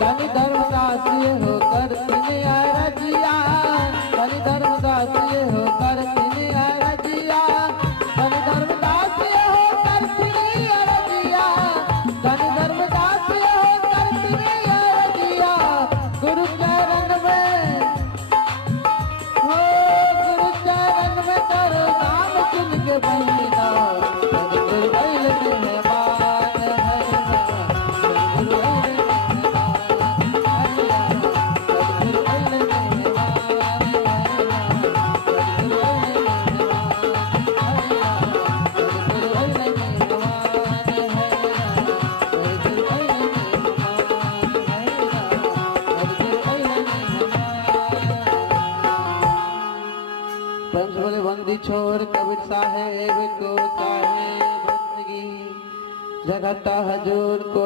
धनी धर्मदास ये होकर तिने अरजिया, धनी धर्मदास ये होकर तिने अरजिया, धनी धर्मदास ये होकर तिने अरजिया, धनी धर्मदास ये होकर तिने अरजिया। गुरु चरण में हो, गुरु चरण में तेरो नाम सुन के बंदा सतगुरु अइल मेहमान है, सतगुरु अइल बोले बंदी छोड़ कबीर साहेब को साहेब बंदगी जगत हजूर को